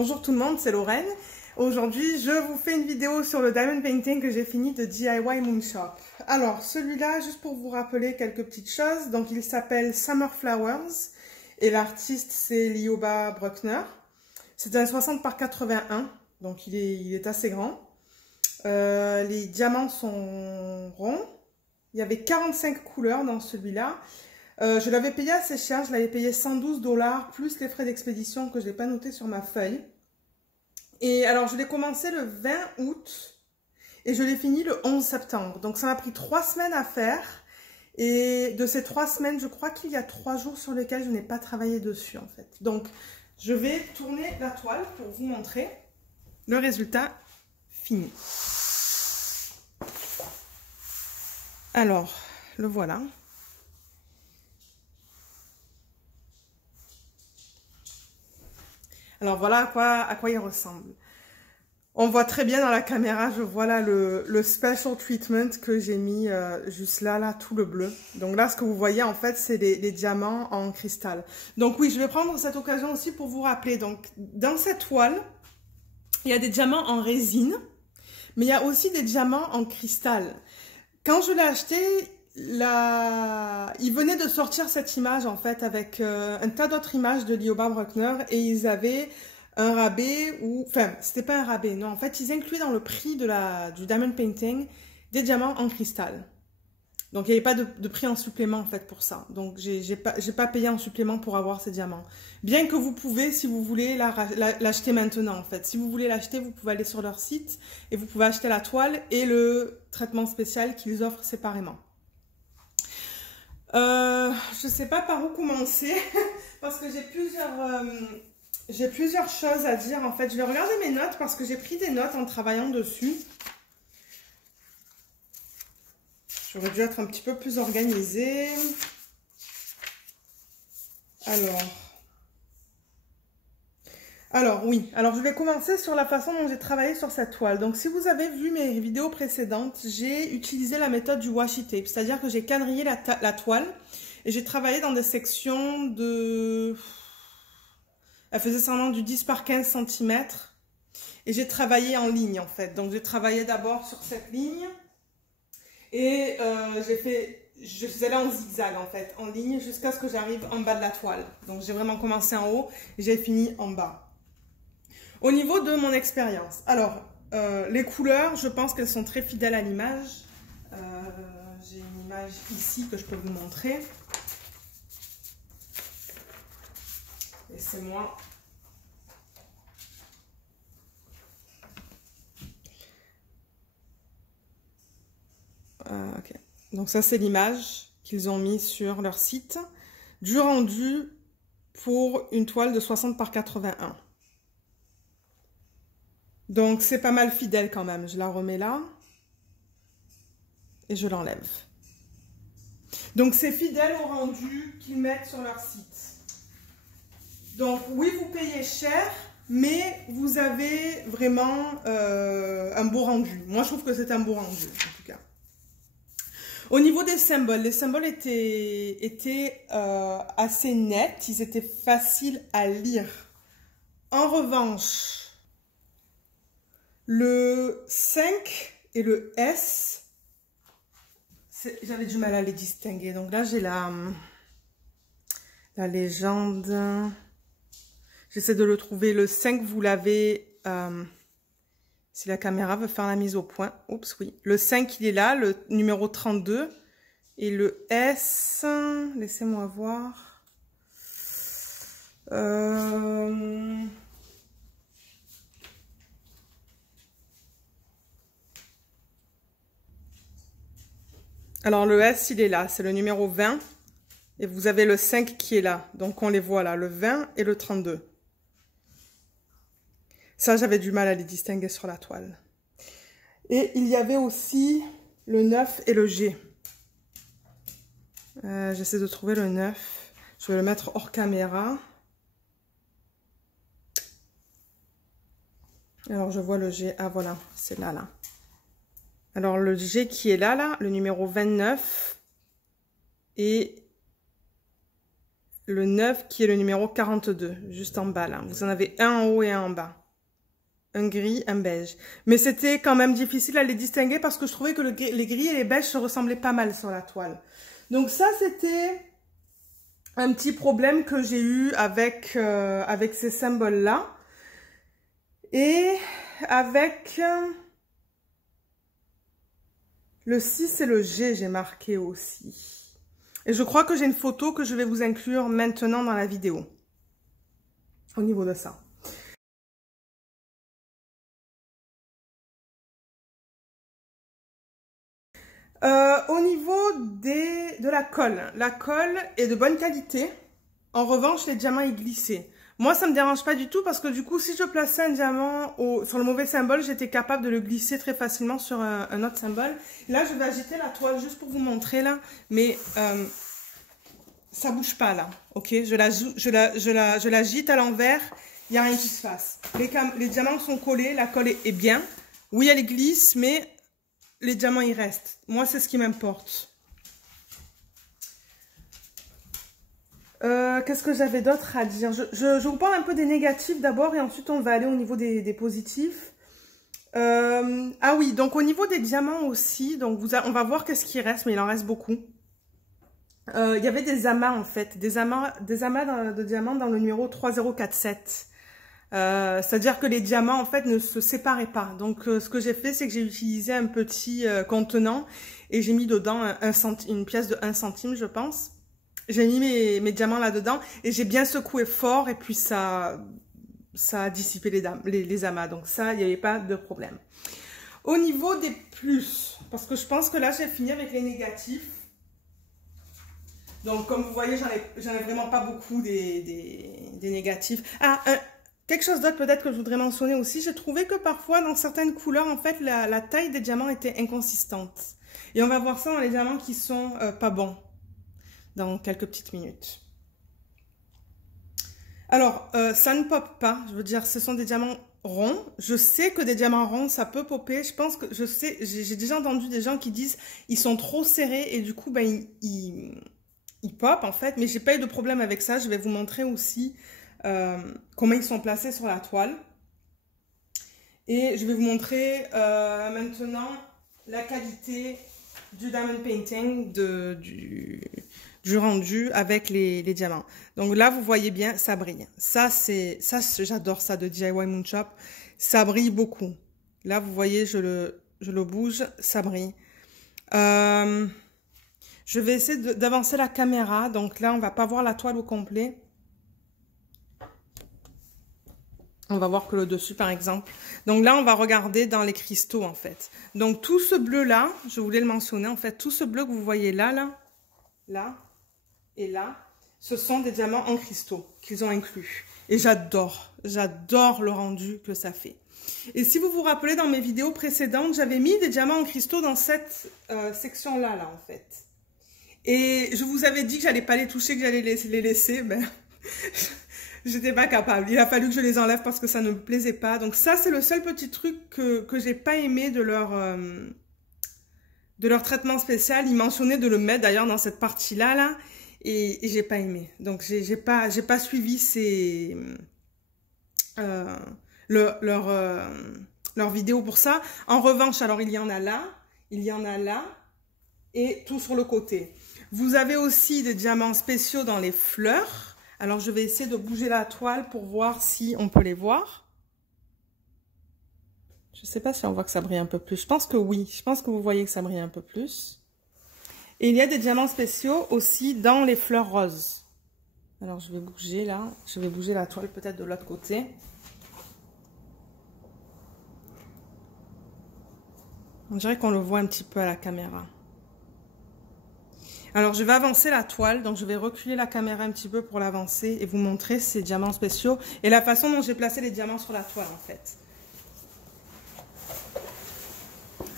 Bonjour tout le monde, c'est Lorraine. Aujourd'hui, je vous fais une vidéo sur le diamond painting que j'ai fini de DIY Moonshop. Alors, celui-là, juste pour vous rappeler quelques petites choses, donc il s'appelle Summer Flowers et l'artiste c'est Lioba Bruckner. C'est un 60 par 81, donc il est assez grand. Les diamants sont ronds. Il y avait 45 couleurs dans celui-là. Je l'avais payé assez cher, je l'avais payé 112 $ plus les frais d'expédition que je n'ai pas noté sur ma feuille. Et alors je l'ai commencé le 20 août et je l'ai fini le 11 septembre. Donc ça m'a pris 3 semaines à faire. Et de ces 3 semaines, je crois qu'il y a 3 jours sur lesquels je n'ai pas travaillé dessus en fait. Donc je vais tourner la toile pour vous montrer le résultat fini. Alors, le voilà. Alors voilà à quoi il ressemble. On voit très bien dans la caméra, je vois là le special treatment que j'ai mis juste là, tout le bleu. Donc là, ce que vous voyez en fait, c'est les diamants en cristal. Donc oui, je vais prendre cette occasion aussi pour vous rappeler. Donc dans cette toile, il y a des diamants en résine, mais il y a aussi des diamants en cristal. Quand je l'ai acheté, il venait de sortir cette image en fait avec un tas d'autres images de Lioba Bruckner et ils avaient un rabais ou enfin c'était pas un rabais, non, en fait ils incluaient dans le prix du diamond painting des diamants en cristal. Donc il n'y avait pas de prix en supplément en fait pour ça. Donc j'ai pas payé en supplément pour avoir ces diamants. Bien que vous pouvez, si vous voulez, l'acheter maintenant en fait. Si vous voulez l'acheter, vous pouvez aller sur leur site et vous pouvez acheter la toile et le traitement spécial qu'ils offrent séparément. Je sais pas par où commencer parce que j'ai plusieurs choses à dire en fait. Je vais regarder mes notes parce que j'ai pris des notes en travaillant dessus. J'aurais dû être un petit peu plus organisée. Alors oui, alors je vais commencer sur la façon dont j'ai travaillé sur cette toile. Donc si vous avez vu mes vidéos précédentes, j'ai utilisé la méthode du washi tape, c'est-à-dire que j'ai quadrillé la toile et j'ai travaillé dans des sections de... Elle faisait seulement du 10 par 15 cm et j'ai travaillé en ligne en fait. Donc j'ai travaillé d'abord sur cette ligne et je faisais là en zigzag en fait, en ligne jusqu'à ce que j'arrive en bas de la toile. Donc j'ai vraiment commencé en haut et j'ai fini en bas. Au niveau de mon expérience, alors les couleurs, je pense qu'elles sont très fidèles à l'image. J'ai une image ici que je peux vous montrer. Laissez-moi. Ok. Donc ça c'est l'image qu'ils ont mis sur leur site. Du rendu pour une toile de 60 par 81. Donc c'est pas mal fidèle quand même. Je la remets là. Et je l'enlève. Donc c'est fidèle au rendu qu'ils mettent sur leur site. Donc oui, vous payez cher, mais vous avez vraiment un beau rendu. Moi je trouve que c'est un beau rendu en tout cas. Au niveau des symboles, les symboles étaient assez nets, ils étaient faciles à lire. En revanche, le 5 et le S, j'avais du mal à les distinguer. Donc là, j'ai la légende. J'essaie de le trouver. Le 5, vous l'avez... si la caméra veut faire la mise au point. Oups, oui. Le 5, il est là, le numéro 32. Et le S, laissez-moi voir. Alors le S, il est là, c'est le numéro 20. Et vous avez le 5 qui est là. Donc on les voit là, le 20 et le 32. Ça, j'avais du mal à les distinguer sur la toile. Et il y avait aussi le 9 et le G. J'essaie de trouver le 9. Je vais le mettre hors caméra. Alors je vois le G. Ah voilà, c'est là. Alors le G qui est là, le numéro 29. Et le 9 qui est le numéro 42, juste en bas là. Vous en avez un en haut et un en bas. Un gris, un beige. Mais c'était quand même difficile à les distinguer parce que je trouvais que les gris et les beiges se ressemblaient pas mal sur la toile. Donc ça, c'était un petit problème que j'ai eu avec, avec ces symboles-là. Et avec le 6 et le G, j'ai marqué aussi. Et je crois que j'ai une photo que je vais vous inclure maintenant dans la vidéo. Au niveau de ça. Au niveau de la colle est de bonne qualité. En revanche, les diamants y glissaient. Moi, ça me dérange pas du tout parce que du coup, si je plaçais un diamant sur le mauvais symbole, j'étais capable de le glisser très facilement sur un autre symbole. Là, je vais agiter la toile juste pour vous montrer là, mais ça bouge pas là, ok? Je l'agite à l'envers, il n'y a rien qui se passe. Les diamants sont collés, la colle est bien. Oui, elle glisse, mais les diamants, ils restent. Moi, c'est ce qui m'importe. Qu'est-ce que j'avais d'autre à dire? Je vous parle un peu des négatifs d'abord et ensuite on va aller au niveau des positifs. Ah oui, donc au niveau des diamants aussi, donc on va voir qu'est-ce qui reste, mais il en reste beaucoup. Il y avait des amas en fait, des amas de diamants dans le numéro 3047. C'est-à-dire que les diamants en fait ne se séparaient pas. Donc ce que j'ai fait, c'est que j'ai utilisé un petit contenant et j'ai mis dedans une pièce de 1 centime, je pense. J'ai mis mes diamants là-dedans et j'ai bien secoué fort et puis ça a dissipé les amas. Donc ça, il n'y avait pas de problème. Au niveau des plus, parce que je pense que là, j'ai fini avec les négatifs. Donc comme vous voyez, j'en ai vraiment pas beaucoup des négatifs. Ah, quelque chose d'autre peut-être que je voudrais mentionner aussi. J'ai trouvé que parfois, dans certaines couleurs, en fait, la taille des diamants était inconsistante. Et on va voir ça dans les diamants qui sont pas bons. Dans quelques petites minutes. Alors, ça ne pop pas. Je veux dire, ce sont des diamants ronds. Je sais que des diamants ronds, ça peut popper. Je pense que, j'ai déjà entendu des gens qui disent ils sont trop serrés et du coup, ben, ils pop en fait. Mais j'ai pas eu de problème avec ça. Je vais vous montrer aussi comment ils sont placés sur la toile. Et je vais vous montrer maintenant la qualité du diamond painting, du rendu avec les diamants. Donc là, vous voyez bien, ça brille. Ça j'adore ça de DIY Moonshop. Ça brille beaucoup. Là, vous voyez, je le bouge, ça brille. Je vais essayer d'avancer la caméra. Donc là, on va pas voir la toile au complet. On va voir que le dessus, par exemple. Donc là, on va regarder dans les cristaux, en fait. Donc tout ce bleu-là, je voulais le mentionner, en fait, tout ce bleu que vous voyez là, et là, ce sont des diamants en cristaux qu'ils ont inclus. Et j'adore le rendu que ça fait. Et si vous vous rappelez, dans mes vidéos précédentes, j'avais mis des diamants en cristaux dans cette section-là, en fait. Et je vous avais dit que j'allais pas les toucher, que j'allais les laisser, mais j'étais pas capable. Il a fallu que je les enlève parce que ça ne me plaisait pas. Donc ça, c'est le seul petit truc que j'ai pas aimé de leur traitement spécial. Ils mentionnaient de le mettre d'ailleurs dans cette partie-là, là. Et j'ai pas aimé. Donc j'ai pas suivi leur vidéo pour ça. En revanche, alors il y en a là, et tout sur le côté. Vous avez aussi des diamants spéciaux dans les fleurs. Alors je vais essayer de bouger la toile pour voir si on peut les voir. Je sais pas si on voit que ça brille un peu plus. Je pense que oui. Je pense que vous voyez que ça brille un peu plus. Et il y a des diamants spéciaux aussi dans les fleurs roses. Alors, je vais bouger là. Je vais bouger la toile peut-être de l'autre côté. On dirait qu'on le voit un petit peu à la caméra. Alors, je vais avancer la toile. Donc, je vais reculer la caméra un petit peu pour l'avancer et vous montrer ces diamants spéciaux et la façon dont j'ai placé les diamants sur la toile, en fait.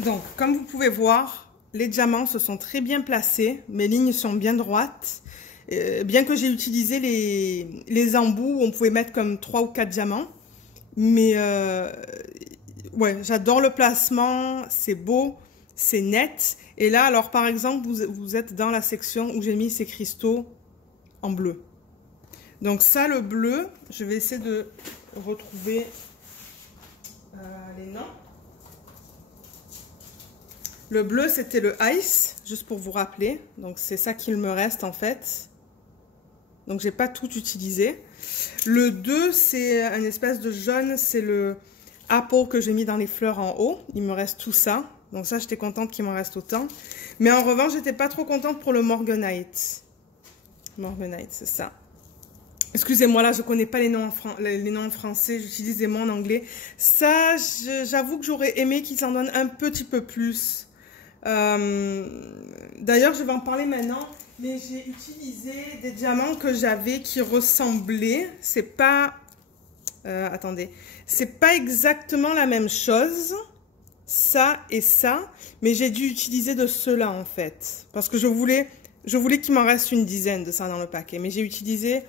Donc, comme vous pouvez voir, les diamants se sont très bien placés. Mes lignes sont bien droites. Bien que j'ai utilisé les embouts où on pouvait mettre comme 3 ou 4 diamants. Mais ouais, j'adore le placement. C'est beau, c'est net. Et là, alors par exemple, vous êtes dans la section où j'ai mis ces cristaux en bleu. Donc ça, le bleu, je vais essayer de retrouver les noms. Le bleu, c'était le Ice, juste pour vous rappeler. Donc c'est ça qu'il me reste en fait. Donc j'ai pas tout utilisé. Le 2, c'est une espèce de jaune, c'est le Apple que j'ai mis dans les fleurs en haut. Il me reste tout ça. Donc ça, j'étais contente qu'il m'en reste autant. Mais en revanche, j'étais pas trop contente pour le Morganite. Morganite, c'est ça. Excusez-moi, là, je connais pas les noms en français. J'utilise des mots en anglais. Ça, j'avoue que j'aurais aimé qu'ils en donnent un petit peu plus. D'ailleurs, je vais en parler maintenant. Mais j'ai utilisé des diamants que j'avais qui ressemblaient. C'est pas... attendez. C'est pas exactement la même chose. Ça et ça. Mais j'ai dû utiliser de ceux-là, en fait. Parce que je voulais qu'il m'en reste une dizaine de ça dans le paquet. Mais j'ai utilisé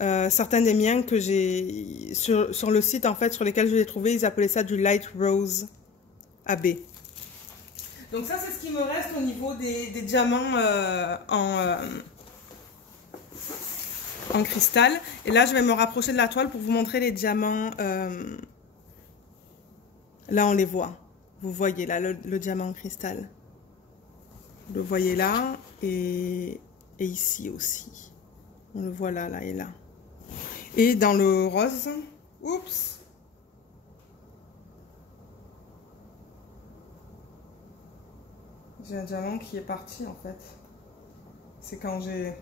certains des miens que j'ai... Sur le site, en fait, sur lesquels je les ai trouvés, ils appelaient ça du Light Rose AB. Donc ça, c'est ce qui me reste au niveau des diamants en cristal. Et là, je vais me rapprocher de la toile pour vous montrer les diamants. Là, on les voit. Vous voyez là le diamant en cristal. Vous le voyez là et ici aussi. On le voit là, là et là. Et dans le rose, oups. J'ai un diamant qui est parti en fait. C'est quand j'ai...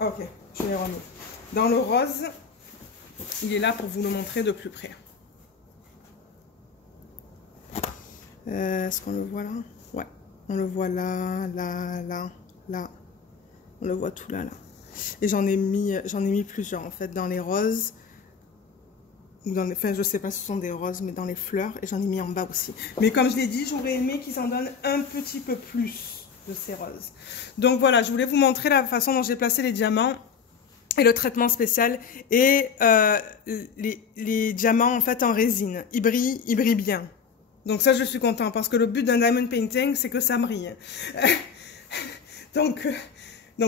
Ok, je l'ai remis. Dans le rose, il est là pour vous le montrer de plus près. Est-ce qu'on le voit là? Ouais, on le voit là, là, là, là. On le voit tout là, là. Et j'en ai mis plusieurs en fait dans les roses. Enfin, je sais pas si ce sont des roses, mais dans les fleurs. Et j'en ai mis en bas aussi. Mais comme je l'ai dit, j'aurais aimé qu'ils en donnent un petit peu plus de ces roses. Donc voilà, je voulais vous montrer la façon dont j'ai placé les diamants et le traitement spécial. Et les diamants en fait en résine. Ils brillent bien. Donc ça, je suis contente parce que le but d'un diamond painting, c'est que ça brille. donc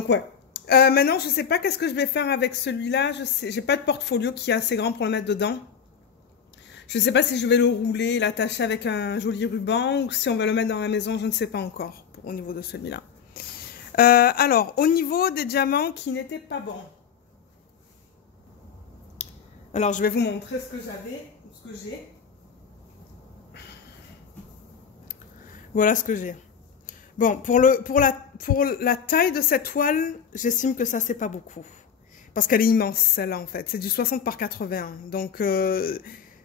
ouais. Maintenant, je sais pas qu'est-ce que je vais faire avec celui-là. J'ai pas de portfolio qui est assez grand pour le mettre dedans. Je sais pas si je vais le rouler, l'attacher avec un joli ruban ou si on va le mettre dans la maison. Je ne sais pas encore au niveau de celui-là. Alors, au niveau des diamants qui n'étaient pas bons. Alors, je vais vous montrer ce que j'avais, ce que j'ai. Voilà ce que j'ai. Bon, pour la taille de cette toile, j'estime que ça, c'est pas beaucoup. Parce qu'elle est immense, celle-là, en fait. C'est du 60 par 81. Donc,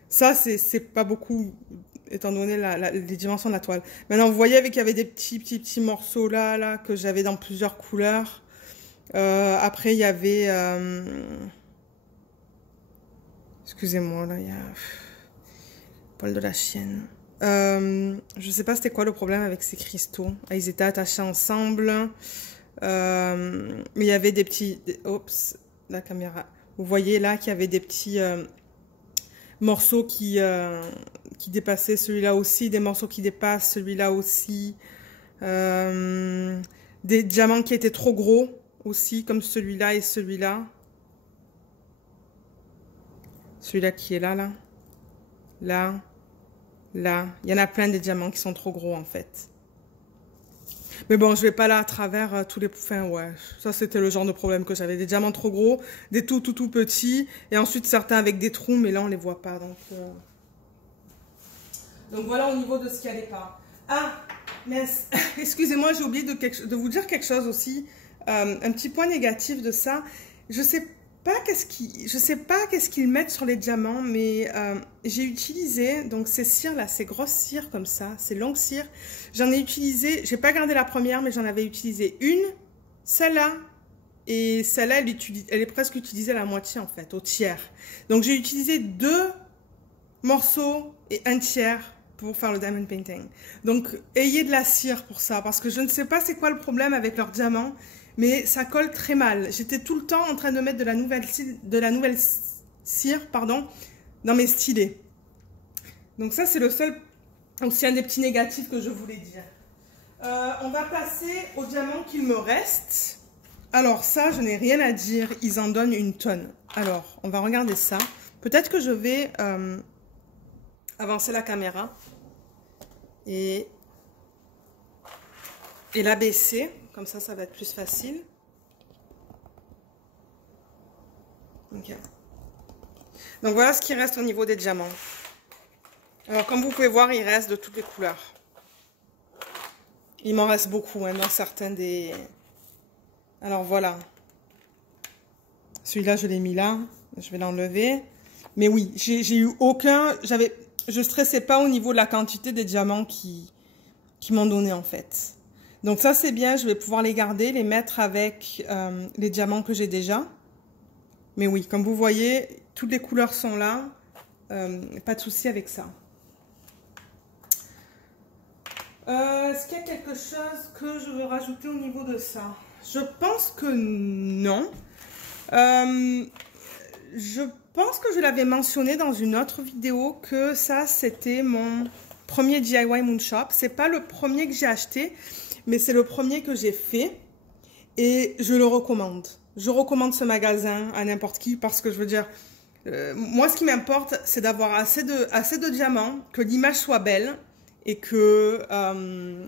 ça, c'est pas beaucoup, étant donné les dimensions de la toile. Maintenant, vous voyez qu'il y avait des petits morceaux là, que j'avais dans plusieurs couleurs. Après, il y avait... excusez-moi, là, il y a... poil de la chienne. Je sais pas c'était quoi le problème avec ces cristaux. Ils étaient attachés ensemble. Mais il y avait des petits... Oups, la caméra. Vous voyez là qu'il y avait des petits morceaux qui dépassaient celui-là aussi. Des morceaux qui dépassent celui-là aussi. Des diamants qui étaient trop gros aussi, comme celui-là et celui-là. Celui-là qui est là, là. Là. Là, il y en a plein des diamants qui sont trop gros en fait. Mais bon, je vais pas là à travers tous les... Enfin, ouais, ça c'était le genre de problème que j'avais. Des diamants trop gros, des tout petits, et ensuite certains avec des trous, mais là on les voit pas. Donc voilà au niveau de ce qui allait pas. Ah, mais excusez-moi, j'ai oublié de vous dire quelque chose aussi. Un petit point négatif de ça. Je sais pas qu'est-ce qu'ils mettent sur les diamants, mais j'ai utilisé donc ces cires là, ces grosses cires comme ça, ces longues cires. J'en ai utilisé, j'ai pas gardé la première, mais j'en avais utilisé une, celle-là, et celle-là, elle est presque utilisée à la moitié en fait, au tiers. Donc j'ai utilisé 2 morceaux et un tiers pour faire le diamond painting. Donc ayez de la cire pour ça, parce que je ne sais pas c'est quoi le problème avec leurs diamants. Mais ça colle très mal. J'étais tout le temps en train de mettre de la nouvelle cire, pardon, dans mes stylés. Donc ça, c'est le seul, aussi un des petits négatifs que je voulais dire. On va passer au diamant qu'il me reste. Alors ça, je n'ai rien à dire. Ils en donnent une tonne. Alors, on va regarder ça. Peut-être que je vais avancer la caméra et la baisser. Comme ça va être plus facile. Ok. Donc voilà ce qui reste au niveau des diamants. Alors comme vous pouvez voir, il reste de toutes les couleurs. Il m'en reste beaucoup, hein, dans certains des... Alors voilà. Celui-là, je l'ai mis là. Je vais l'enlever. Mais oui, j'ai eu aucun... Je stressais pas au niveau de la quantité des diamants qui m'ont donné en fait. Donc ça c'est bien, je vais pouvoir les garder, les mettre avec les diamants que j'ai déjà. Mais oui, comme vous voyez, toutes les couleurs sont là. Pas de souci avec ça. Est-ce qu'il y a quelque chose que je veux rajouter au niveau de ça? Je pense que non. Je pense que je l'avais mentionné dans une autre vidéo que ça, c'était mon premier DIY Moonshop. C'est pas le premier que j'ai acheté, mais c'est le premier que j'ai fait et je le recommande. Je recommande ce magasin à n'importe qui parce que je veux dire, moi ce qui m'importe, c'est d'avoir assez de diamants, que l'image soit belle et que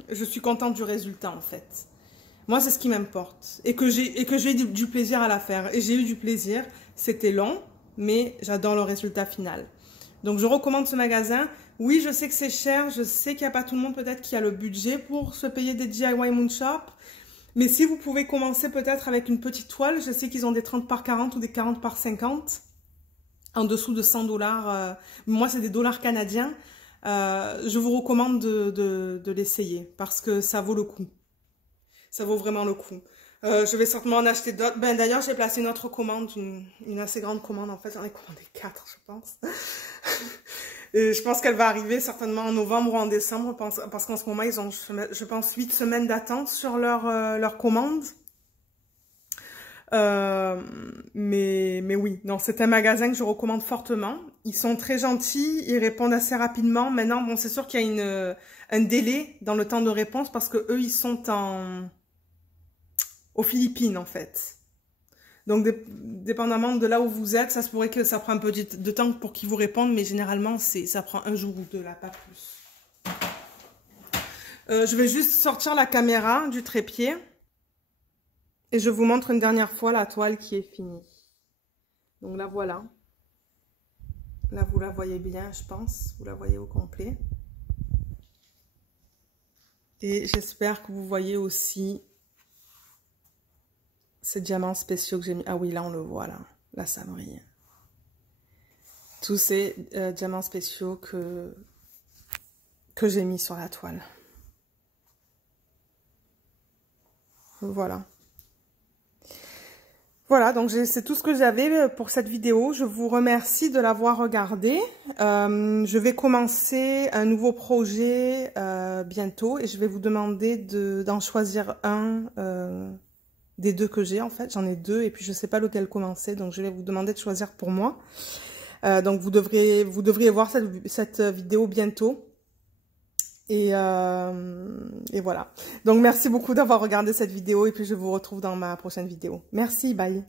je suis contente du résultat en fait. Moi c'est ce qui m'importe et que j'ai du plaisir à la faire. Et j'ai eu du plaisir, c'était long, mais j'adore le résultat final. Donc je recommande ce magasin. Oui, je sais que c'est cher, je sais qu'il n'y a pas tout le monde peut-être qui a le budget pour se payer des DIY Moonshop. Mais si vous pouvez commencer peut-être avec une petite toile, je sais qu'ils ont des 30 par 40 ou des 40 par 50, en dessous de 100 $. Moi, c'est des dollars canadiens. Je vous recommande de l'essayer parce que ça vaut le coup. Ça vaut vraiment le coup. Je vais certainement en acheter d'autres. Ben, d'ailleurs, j'ai placé une autre commande, une assez grande commande. En fait, j'en ai commandé 4, je pense. Et je pense qu'elle va arriver certainement en novembre ou en décembre parce qu'en ce moment, ils ont, je pense, 8 semaines d'attente sur leur commande. Mais oui, non, c'est un magasin que je recommande fortement. Ils sont très gentils, ils répondent assez rapidement. Maintenant, bon, c'est sûr qu'il y a un délai dans le temps de réponse parce que eux, ils sont aux Philippines, en fait. Donc, dépendamment de là où vous êtes, ça se pourrait que ça prend un peu de temps pour qu'ils vous répondent, mais généralement, ça prend un jour ou deux, là, pas plus. Je vais juste sortir la caméra du trépied et je vous montre une dernière fois la toile qui est finie. Donc là, voilà. Là, vous la voyez bien, je pense. Vous la voyez au complet. Et j'espère que vous voyez aussi ces diamants spéciaux que j'ai mis. Ah oui, là, on le voit, là. Là, ça brille. Tous ces diamants spéciaux que j'ai mis sur la toile. Voilà. Voilà, donc c'est tout ce que j'avais pour cette vidéo. Je vous remercie de l'avoir regardé. Je vais commencer un nouveau projet bientôt et je vais vous demander d'en choisir un des deux que j'ai en fait. J'en ai deux et puis je ne sais pas lequel commencer, donc je vais vous demander de choisir pour moi. Donc vous devriez voir cette vidéo bientôt. Et voilà. Donc merci beaucoup d'avoir regardé cette vidéo et puis je vous retrouve dans ma prochaine vidéo. Merci, bye.